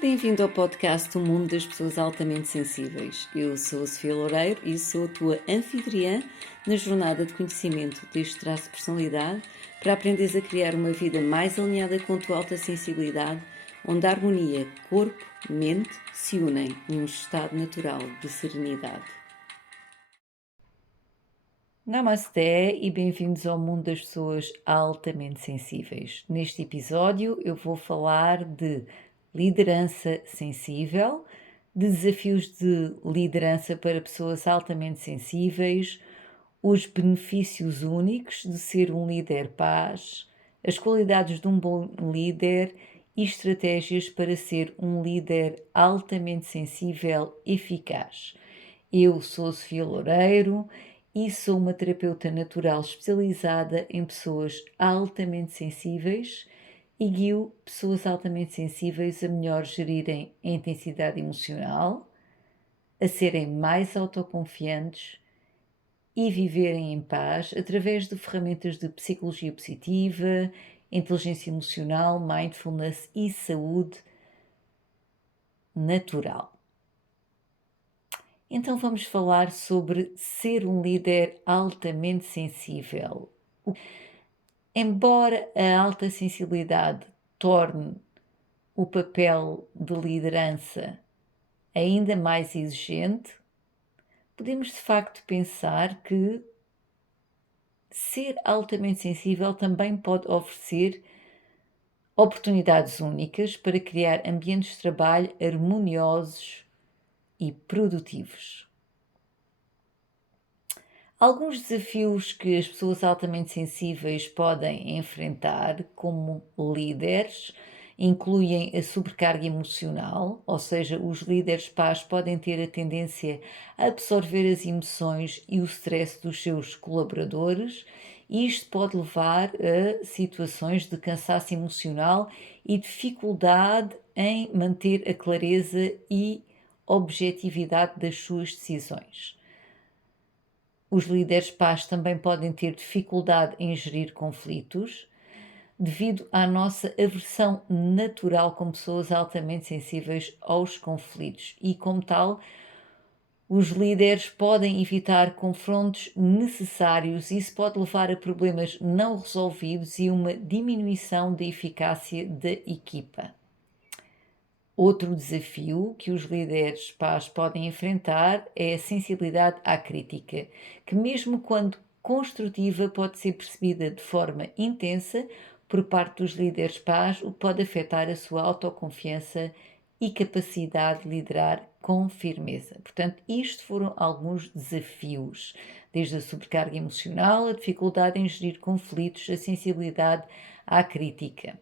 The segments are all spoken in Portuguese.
Bem-vindo ao podcast O Mundo das Pessoas Altamente Sensíveis. Eu sou a Sofia Loureiro e sou a tua anfitriã na jornada de conhecimento deste traço de personalidade para aprenderes a criar uma vida mais alinhada com a tua alta sensibilidade, onde a harmonia corpo-mente se unem num estado natural de serenidade. Namasté e bem-vindos ao mundo das pessoas altamente sensíveis. Neste episódio eu vou falar de liderança sensível, de desafios de liderança para pessoas altamente sensíveis, os benefícios únicos de ser um líder paz, as qualidades de um bom líder e estratégias para ser um líder altamente sensível eficaz. Eu sou a Sofia Loureiro e sou uma terapeuta natural especializada em pessoas altamente sensíveis e guio pessoas altamente sensíveis a melhor gerirem a intensidade emocional, a serem mais autoconfiantes e viverem em paz através de ferramentas de psicologia positiva, inteligência emocional, mindfulness e saúde natural. Então vamos falar sobre ser um líder altamente sensível. Embora a alta sensibilidade torne o papel de liderança ainda mais exigente, podemos de facto pensar que ser altamente sensível também pode oferecer oportunidades únicas para criar ambientes de trabalho harmoniosos e produtivos. Alguns desafios que as pessoas altamente sensíveis podem enfrentar como líderes incluem a sobrecarga emocional, ou seja, os líderes paz podem ter a tendência a absorver as emoções e o stress dos seus colaboradores, e isto pode levar a situações de cansaço emocional e dificuldade em manter a clareza e objetividade das suas decisões. Os líderes paz também podem ter dificuldade em gerir conflitos, devido à nossa aversão natural como pessoas altamente sensíveis aos conflitos e, como tal, os líderes podem evitar confrontos necessários e isso pode levar a problemas não resolvidos e uma diminuição da eficácia da equipa. Outro desafio que os líderes paz podem enfrentar é a sensibilidade à crítica, que mesmo quando construtiva pode ser percebida de forma intensa por parte dos líderes paz, o que pode afetar a sua autoconfiança e capacidade de liderar com firmeza. Portanto, isto foram alguns desafios, desde a sobrecarga emocional, a dificuldade em gerir conflitos, a sensibilidade à crítica.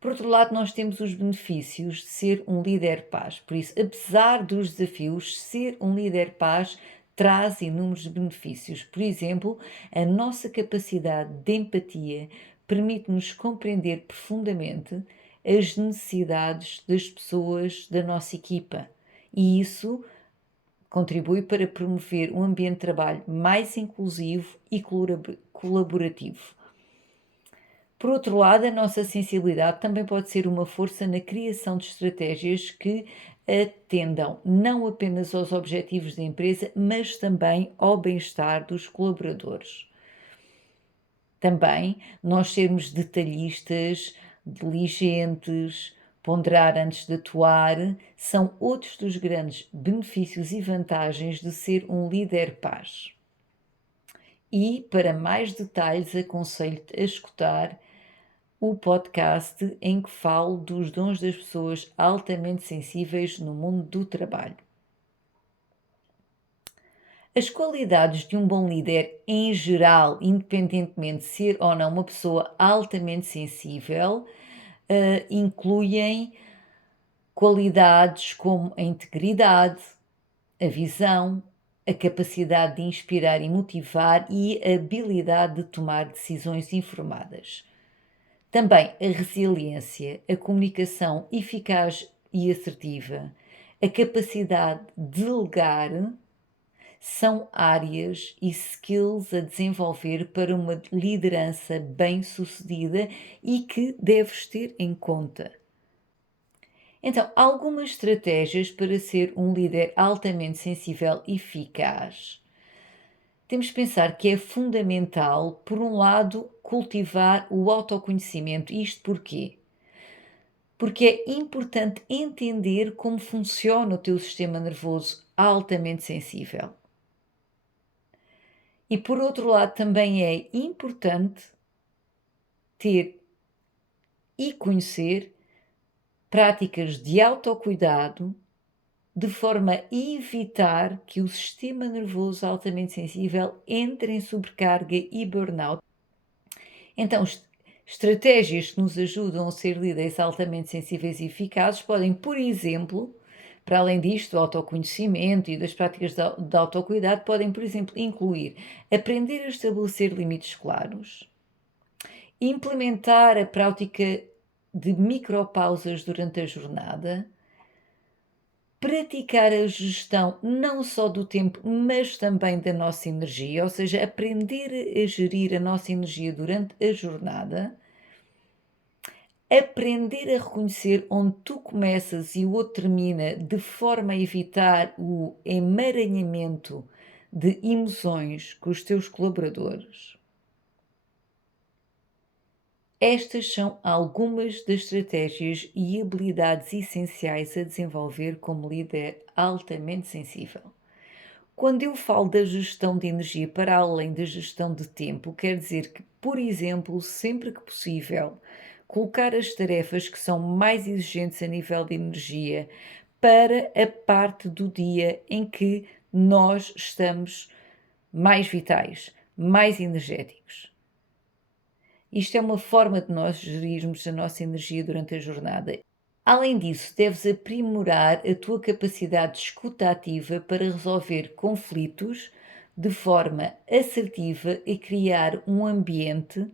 Por outro lado, nós temos os benefícios de ser um líder paz. Por isso, apesar dos desafios, ser um líder paz traz inúmeros benefícios. Por exemplo, a nossa capacidade de empatia permite-nos compreender profundamente as necessidades das pessoas da nossa equipa. E isso contribui para promover um ambiente de trabalho mais inclusivo e colaborativo. Por outro lado, a nossa sensibilidade também pode ser uma força na criação de estratégias que atendam não apenas aos objetivos da empresa, mas também ao bem-estar dos colaboradores. Também nós sermos detalhistas, diligentes, ponderar antes de atuar, são outros dos grandes benefícios e vantagens de ser um líder paz. E, para mais detalhes, aconselho-te a escutar o podcast em que falo dos dons das pessoas altamente sensíveis no mundo do trabalho. As qualidades de um bom líder, em geral, independentemente de ser ou não uma pessoa altamente sensível, incluem qualidades como a integridade, a visão, a capacidade de inspirar e motivar e a habilidade de tomar decisões informadas. Também a resiliência, a comunicação eficaz e assertiva, a capacidade de delegar são áreas e skills a desenvolver para uma liderança bem-sucedida e que deves ter em conta. Então, algumas estratégias para ser um líder altamente sensível e eficaz. Temos de pensar que é fundamental, por um lado, cultivar o autoconhecimento. Isto porquê? Porque é importante entender como funciona o teu sistema nervoso altamente sensível. E por outro lado, também é importante ter e conhecer práticas de autocuidado de forma a evitar que o sistema nervoso altamente sensível entre em sobrecarga e burnout. Então, estratégias que nos ajudam a ser líderes altamente sensíveis e eficazes podem, por exemplo, para além disto, do autoconhecimento e das práticas de autocuidado, podem, por exemplo, incluir aprender a estabelecer limites claros, implementar a prática de micropausas durante a jornada, praticar a gestão não só do tempo, mas também da nossa energia, ou seja, aprender a gerir a nossa energia durante a jornada, aprender a reconhecer onde tu começas e o outro termina, de forma a evitar o emaranhamento de emoções com os teus colaboradores. Estas são algumas das estratégias e habilidades essenciais a desenvolver como líder altamente sensível. Quando eu falo da gestão de energia para além da gestão de tempo, quer dizer que, por exemplo, sempre que possível, colocar as tarefas que são mais exigentes a nível de energia para a parte do dia em que nós estamos mais vitais, mais energéticos. Isto é uma forma de nós gerirmos a nossa energia durante a jornada. Além disso, deves aprimorar a tua capacidade de escuta ativa para resolver conflitos de forma assertiva e criar um ambiente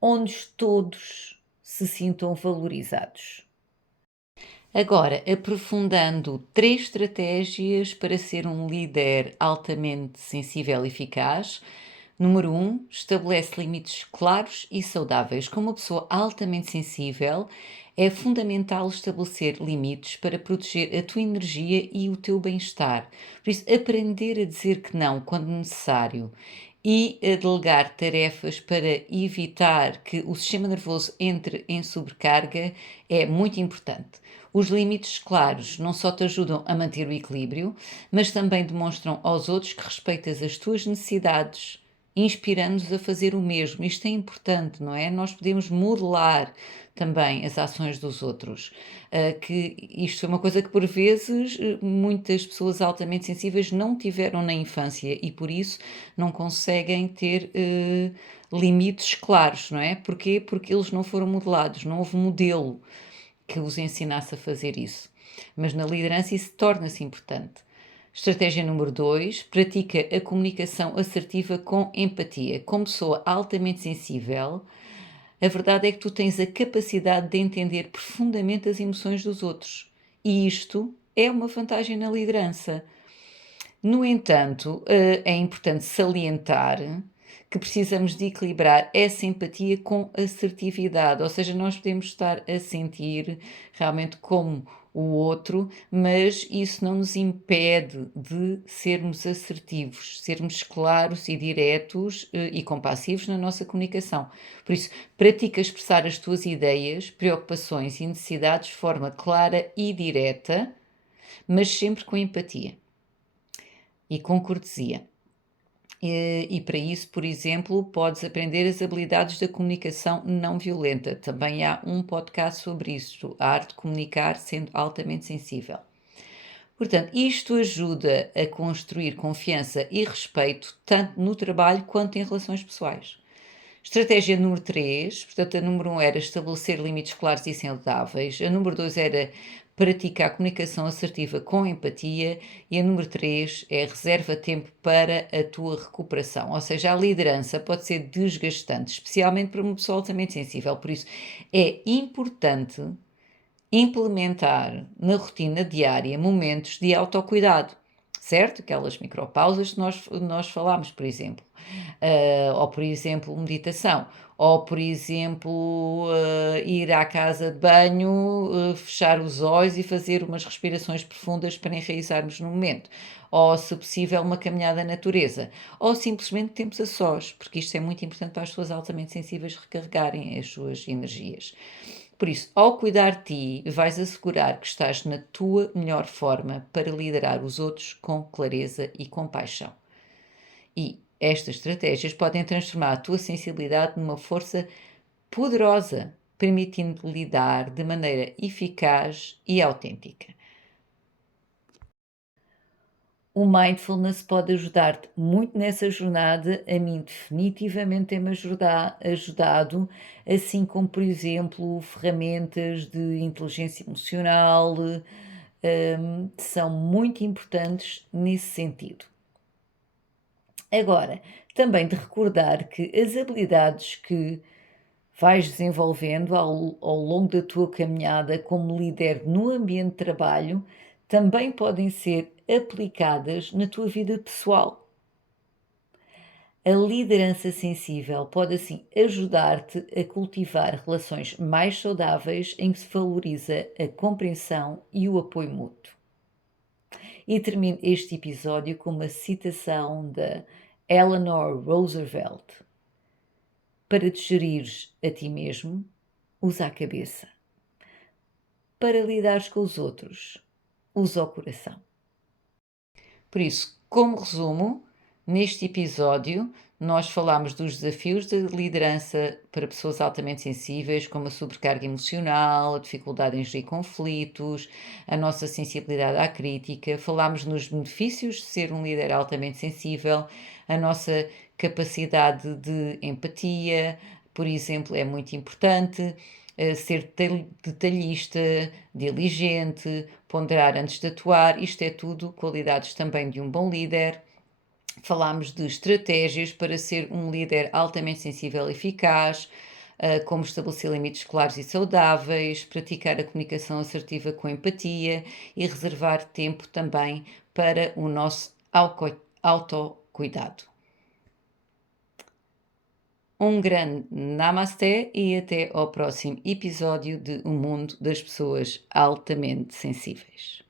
onde todos se sintam valorizados. Agora, aprofundando 3 estratégias para ser um líder altamente sensível e eficaz. Número 1, estabelece limites claros e saudáveis. Como uma pessoa altamente sensível, é fundamental estabelecer limites para proteger a tua energia e o teu bem-estar. Por isso, aprender a dizer que não quando necessário e a delegar tarefas para evitar que o sistema nervoso entre em sobrecarga é muito importante. Os limites claros não só te ajudam a manter o equilíbrio, mas também demonstram aos outros que respeitas as tuas necessidades, inspirando-nos a fazer o mesmo. Isto é importante, não é? Nós podemos modelar também as ações dos outros. Que isto é uma coisa que por vezes muitas pessoas altamente sensíveis não tiveram na infância e por isso não conseguem ter limites claros, não é? Porquê? Porque eles não foram modelados, não houve modelo que os ensinasse a fazer isso. Mas na liderança isso torna-se importante. Estratégia número 2, pratica a comunicação assertiva com empatia. Como pessoa altamente sensível, a verdade é que tu tens a capacidade de entender profundamente as emoções dos outros. E isto é uma vantagem na liderança. No entanto, é importante salientar que precisamos de equilibrar essa empatia com assertividade, ou seja, nós podemos estar a sentir realmente como o outro, mas isso não nos impede de sermos assertivos, sermos claros e diretos e compassivos na nossa comunicação. Por isso, pratica expressar as tuas ideias, preocupações e necessidades de forma clara e direta, mas sempre com empatia e com cortesia. E para isso, por exemplo, podes aprender as habilidades da comunicação não violenta. Também há um podcast sobre isso, a arte de comunicar sendo altamente sensível. Portanto, isto ajuda a construir confiança e respeito tanto no trabalho quanto em relações pessoais. Estratégia número 3, portanto, a número 1 era estabelecer limites claros e saudáveis, a número 2 era praticar comunicação assertiva com empatia e a número 3 é reserva tempo para a tua recuperação. Ou seja, a liderança pode ser desgastante, especialmente para uma pessoa altamente sensível, por isso é importante implementar na rotina diária momentos de autocuidado, certo? Aquelas micropausas que nós falámos, por exemplo. Ou, por exemplo, meditação, Ou, por exemplo, ir à casa de banho, fechar os olhos e fazer umas respirações profundas para enraizarmos no momento. Ou, se possível, uma caminhada na natureza. Ou simplesmente tempos a sós, porque isto é muito importante para as pessoas altamente sensíveis recarregarem as suas energias. Por isso, ao cuidar de ti, vais assegurar que estás na tua melhor forma para liderar os outros com clareza e compaixão. E estas estratégias podem transformar a tua sensibilidade numa força poderosa, permitindo lidar de maneira eficaz e autêntica. O mindfulness pode ajudar-te muito nessa jornada. A mim, definitivamente, tem-me ajudado, assim como, por exemplo, ferramentas de inteligência emocional, são muito importantes nesse sentido. Agora, também de recordar que as habilidades que vais desenvolvendo ao longo da tua caminhada como líder no ambiente de trabalho também podem ser aplicadas na tua vida pessoal. A liderança sensível pode assim ajudar-te a cultivar relações mais saudáveis em que se valoriza a compreensão e o apoio mútuo. E termino este episódio com uma citação da Eleanor Roosevelt: para te gerires a ti mesmo, usa a cabeça. Para lidares com os outros, usa o coração. Por isso, como resumo, neste episódio nós falámos dos desafios de liderança para pessoas altamente sensíveis, como a sobrecarga emocional, a dificuldade em gerir conflitos, a nossa sensibilidade à crítica. Falámos nos benefícios de ser um líder altamente sensível, a nossa capacidade de empatia, por exemplo, é muito importante. Ser detalhista, diligente, ponderar antes de atuar, isto é tudo qualidades também de um bom líder. Falámos de estratégias para ser um líder altamente sensível e eficaz, como estabelecer limites claros e saudáveis, praticar a comunicação assertiva com empatia e reservar tempo também para o nosso autocuidado. Um grande namasté e até ao próximo episódio de O Mundo das Pessoas Altamente Sensíveis.